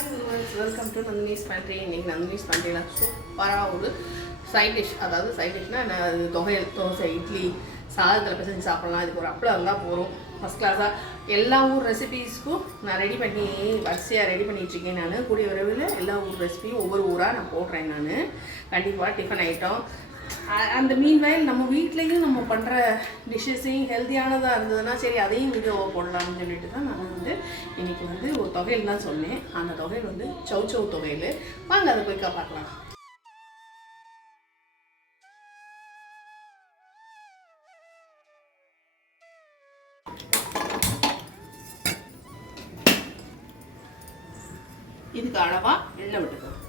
Hi welcome to Nandini's pantry இன்னைக்கு நந்தினிஸ் பண்ட்ரியில் சூப்பராக ஒரு சைட் டிஷ் அதாவது சைட் டிஷ்னால் என்ன? அது தொகையல் தோசை இட்லி சாதத்தில் பிசைஞ்சு சாப்பிட்லாம். இதுக்கு ஒரு அப்பளம் இருந்தால் போகிறோம் ஃபஸ்ட் கிளாஸாக எல்லா ஊர் ரெசிபீஸ்க்கும் நான் ரெடி பண்ணி வரிசையாக ரெடி பண்ணிகிட்ருக்கேன் நான். கூடிய விரைவில் எல்லா ஊர் ரெசிபியும் ஒவ்வொரு ஊராக நான் போடுறேன் நான். கண்டிப்பாக டிஃபன் ஐட்டம் அந்த மீன் வயல் நம்ம வீட்லேயும் நம்ம பண்ணுற டிஷ்ஷஸையும் ஹெல்த்தியானதாக இருந்ததுன்னா சரி அதையும் வீடியோவை போடலாம்னு சொல்லிட்டு தான் நான் வந்து இன்றைக்கி வந்து ஒரு தொகையில் தான் சொன்னேன். அந்த தொகையில் வந்து சௌ சௌ தொகையில். வாங்க அதை போய் பார்க்கலாம். இதுக்கு அளவாக எண்ணெய் விட்டுக்கலாம்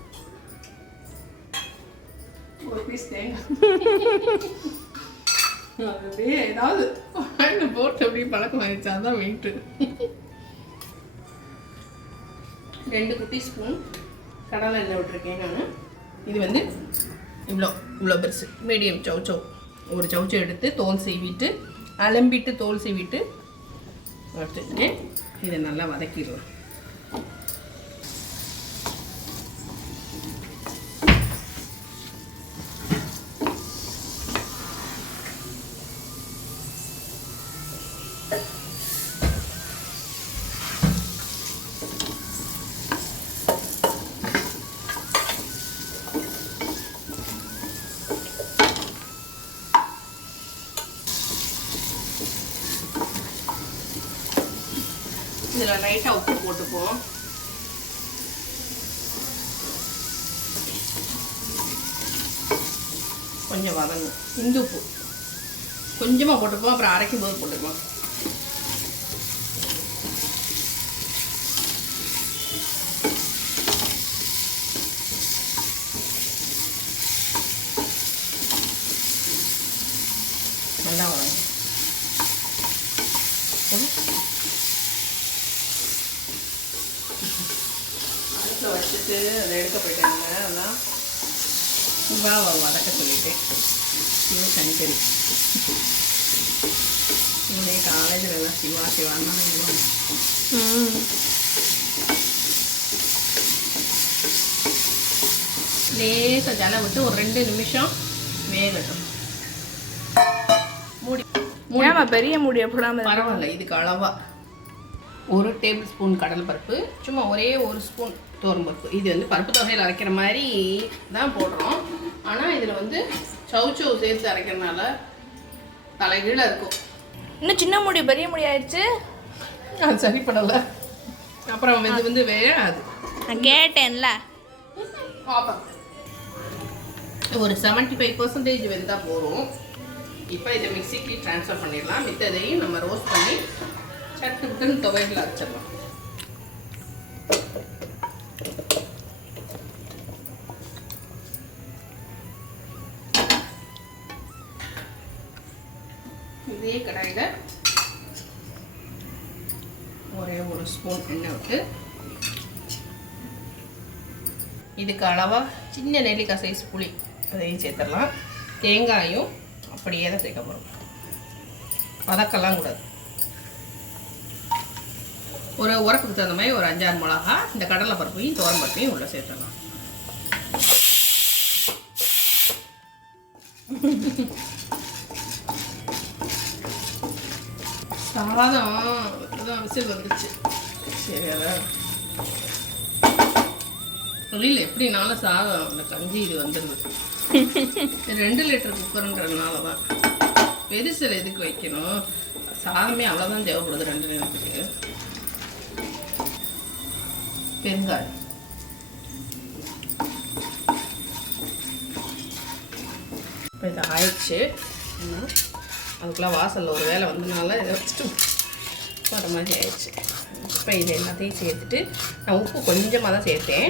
ஒரு பீஸ் தேங்காய் அது அப்படியே ஏதாவது போட்டு அப்படியே பழக்கம் ஆயிடுச்சு. அதான் வெயிட்டு ரெண்டு குட்டி ஸ்பூன் கடலை எண்ணெய் விட்டுருக்கேன் நான். இது வந்து இவ்வளோ இவ்வளோ பெருசு. மீடியம் சௌச்சௌ ஒரு சௌச்சௌ எடுத்து தோல் சீவிட்டு அலம்பிட்டு தோல் சீவிட்டு எடுத்துருக்கேன் இதை நல்லா வதக்கிடுவேன். இதில் லைட்டாக உப்பு போட்டுப்போம். கொஞ்சம் வதங்கும் இந்து உப்பு. கொஞ்சமாக போட்டுப்போம் அப்புறம் அரைக்கும் போது போட்டுப்போம். நல்லா வதங்கும் வச்சுட்டு அதை எடுக்க போயிட்டாங்க. அதான் வா வா வதக்க சொல்லிட்டேன். சிவ சங்கரி இவனே காலேஜில் எல்லாம் சிவா சிவான்னு லேசாக ஜலை விட்டு ஒரு ரெண்டு நிமிஷம் வேகட்டும். மூடி மூடி பெரிய முடிய போடாம பரவாயில்ல இதுக்கு அளவா. ஒரு டேபிள் ஸ்பூன் கடலை பருப்பு. சும்மா ஒரே ஒரு ஸ்பூன். பருப்பு. இது வந்து பருப்பு தொகையில் அரைக்கிற மாதிரி தான் போடுறோம். ஆனால் இதில் வந்து சவுச்சவு சேர்த்து அரைக்கிறதுனால தலைகீழ இருக்கும். இன்னும் சின்ன முடி பெரிய முடி ஆயிடுச்சு. அது சரிப்படலை அப்புறம் இது வந்து வேகாது. நான் கேட்டேன்ல. பார்ப்போம் ஒரு செவன்ட்டி ஃபைவ் பர்சன்டேஜ் வெந்தால் போதும். இப்போ இதை மிக்சிக்கு ட்ரான்ஸ்ஃபர் பண்ணிடலாம். மித்ததையும் நம்ம ரோஸ்ட் பண்ணி சட்டு புட்டுன்னு துவைகள் இதே கடாயில் ஒரே ஒரு ஸ்பூன் எண்ணெய் விட்டு இதுக்கு அளவாக சின்ன நெல்லிக்காய் சைஸ் புளி அதையும் சேர்த்துடலாம். தேங்காயும் அப்படியே தான் சேர்க்க போகிறோம் வதக்கலாம் கூடாது. ஒரு உரப்புக்கு தகுந்த மாதிரி ஒரு அஞ்சாறு மிளகா இந்த கடலை பருப்பையும் தோரம் பருப்பையும் உள்ளே சேர்த்துடலாம். சாதம் இப்பதான் விசில் வந்துச்சு சரி அதான் வெளியில் எப்படினாலும் சாதம் அந்த கஞ்சி இது வந்துடுது ரெண்டு லிட்டர் குக்கருன்றதுனால தான் பெருசில் எதுக்கு வைக்கணும் சாதமே அவ்வளோதான் தேவைப்படுது ரெண்டு லிட்டருக்கு பெருங்காயம் இப்போ இது ஆயிடுச்சு இன்னும் அதுக்குள்ளே வாசலில் ஒரு வேலை வந்ததுனால இதை வச்சுட்டு வர மாதிரி ஆயிடுச்சு. இப்போ இது எல்லாத்தையும் சேர்த்துட்டு நான் உப்பு கொஞ்சமாக தான் சேர்த்தேன்.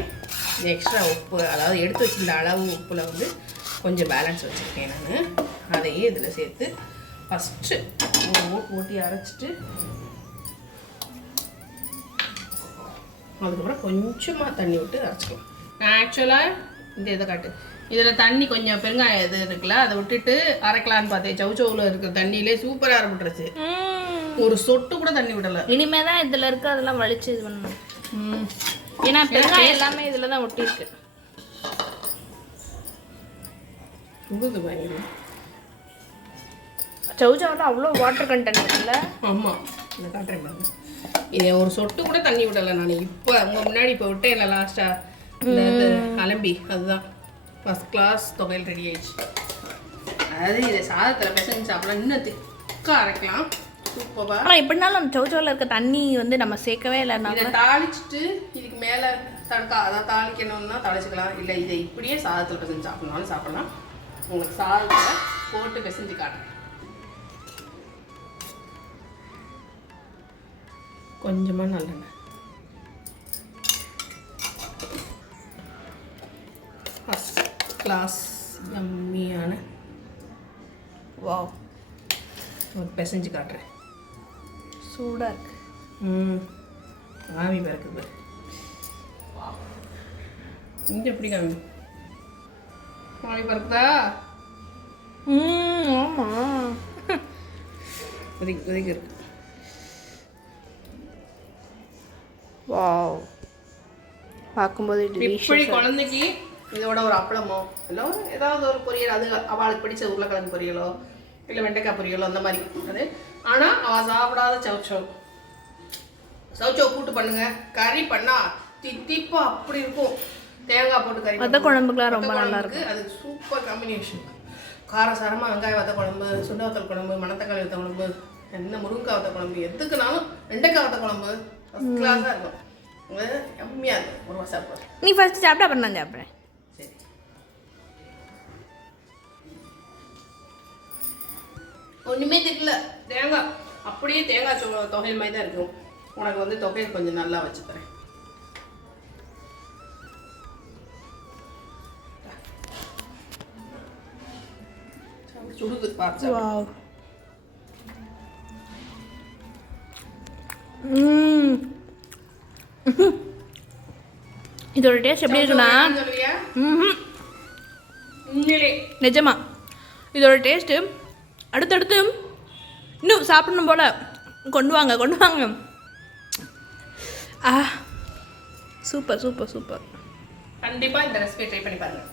எக்ஸ்ட்ரா உப்பு அதாவது எடுத்து வச்சிருந்த அளவு உப்பில் வந்து கொஞ்சம் பேலன்ஸ் வச்சுருக்கேன் நான். அதையே இதில் சேர்த்து ஃபஸ்ட்டு ஒரு ஓட்டு ஓட்டி அரைச்சிட்டு அதுக்கப்புறம் கொஞ்சமாக தண்ணி விட்டு அரைச்சிக்கலாம். நான் ஆக்சுவலாக இந்த இதை காட்டு. இதில் தண்ணி கொஞ்சம் பெருங்காயம் இது இருக்குல்ல அதை விட்டுட்டு அரைக்கலான்னு பார்த்தேன். சவுச்சவுல இருக்கிற தண்ணியிலே சூப்பராக அரைப்பட்டுருச்சு. ஒரு சொட்டு கூட தண்ணி விடலை. இனிமே தான் இதுல இருக்க அதெல்லாம் வலிச்சு இது பண்ணணும். ஏன்னா பெருங்காயம் எல்லாமே இதில் தான் ஒட்டியிருக்கு. உழுது பயங்கரம். அவ்வளோ வாட்டர் கண்டென்ட் இருக்குல்ல? ஆமாம் இந்த காட்டுறேன் பாருங்க. இதை ஒரு சொட்டு கூட தண்ணி விடலை நான். இப்போ உங்கள் முன்னாடி இப்போ விட்டேன் இல்லை லாஸ்ட்டாக அலம்பி அதுதான். ஃபஸ்ட் கிளாஸ் தொகையில் ரெடி ஆயிடுச்சு. அதாவது இதை சாதத்தில் பிசைஞ்சு சாப்பிடலாம். இன்னும் திக்காக அரைக்கலாம். சூப்பராக ஆனால் எப்படினாலும் அந்த சௌச்சவில் இருக்க தண்ணி வந்து நம்ம சேர்க்கவே இல்லைன்னா இதை தாளிச்சிட்டு இதுக்கு மேலே தடுக்கா அதாவது தாளிக்கணும்னா தாளிச்சுக்கலாம். இல்லை இதை இப்படியே சாதத்தில் பிசைஞ்சு சாப்பிடணும்னாலும் சாப்பிடலாம். உங்களுக்கு சாதத்தில் போட்டு பிசைஞ்சு காட்டுறேன். கொஞ்சமாக நல்லெண்ணெய். கிளாஸ் எம்மியான வாவ் ஒரு பிசைஞ்சு காட்டுறேன். சூடாக இருக்கு. ம். ஆவி பறக்குது. இங்கே எப்படி காமி ஆவி பறக்குதா? ம் ஆமாம் கொதிக்கு கொதிக்கு இருக்கு. வாவ் பார்க்கும்போது இப்படி. குழந்தைக்கு இதோட ஒரு அப்பளமோ இல்லை ஒரு ஏதாவது ஒரு பொரியல் அது அவளுக்கு பிடிச்ச உருளைக்கிழங்கு பொரியலோ இல்லை வெண்டைக்காய் பொரியலோ அந்த மாதிரி. அது ஆனால் அவள் சாப்பிடாத சவுச்சவ் சவுச்சவ் கூட்டு பண்ணுங்க. கறி பண்ணா தித்திப்பா அப்படி இருக்கும். தேங்காய் போட்டு கறி வத்த குழம்புக்குலாம் ரொம்ப நல்லா குழம்புக்கு அது சூப்பர் காம்பினேஷன் காரசாரமாக வெங்காய வத்த குழம்பு சுண்ட வத்தல் குழம்பு மணத்தக்காளி வத்த குழம்பு என்ன முருங்கைக்காய் வத்த குழம்பு எதுக்குனாலும் வெண்டைக்காய் வத்த குழம்பு ஃபஸ்ட் கிளாஸாக இருக்கும். எம்மியாக இருக்கும். ஒரு சாப்பிடுவேன் நீ ஃபர்ஸ்ட் சாப்பிட்டு அப்புறம் நான் சாப்பிட்றேன். ஒன்றுமே தெரியல. தேங்காய். அப்படியே தேங்காய் சோ தொகையில் மாதிரி தான் இருக்கும். உனக்கு வந்து தொகையில் கொஞ்சம் நல்லா வச்சு தரேன். பார்த்து ம். இதோட டேஸ்ட் எப்படி இருக்குன்னா நிஜமா. இதோட டேஸ்ட்டு அடுத்தடுத்து இன்னும் சாப்பிடணும் போல். கொண்டு வாங்க கொண்டு வாங்க. ஆ சூப்பர் சூப்பர் சூப்பர். கண்டிப்பாக இந்த ரெசிபி ட்ரை பண்ணி பாருங்க.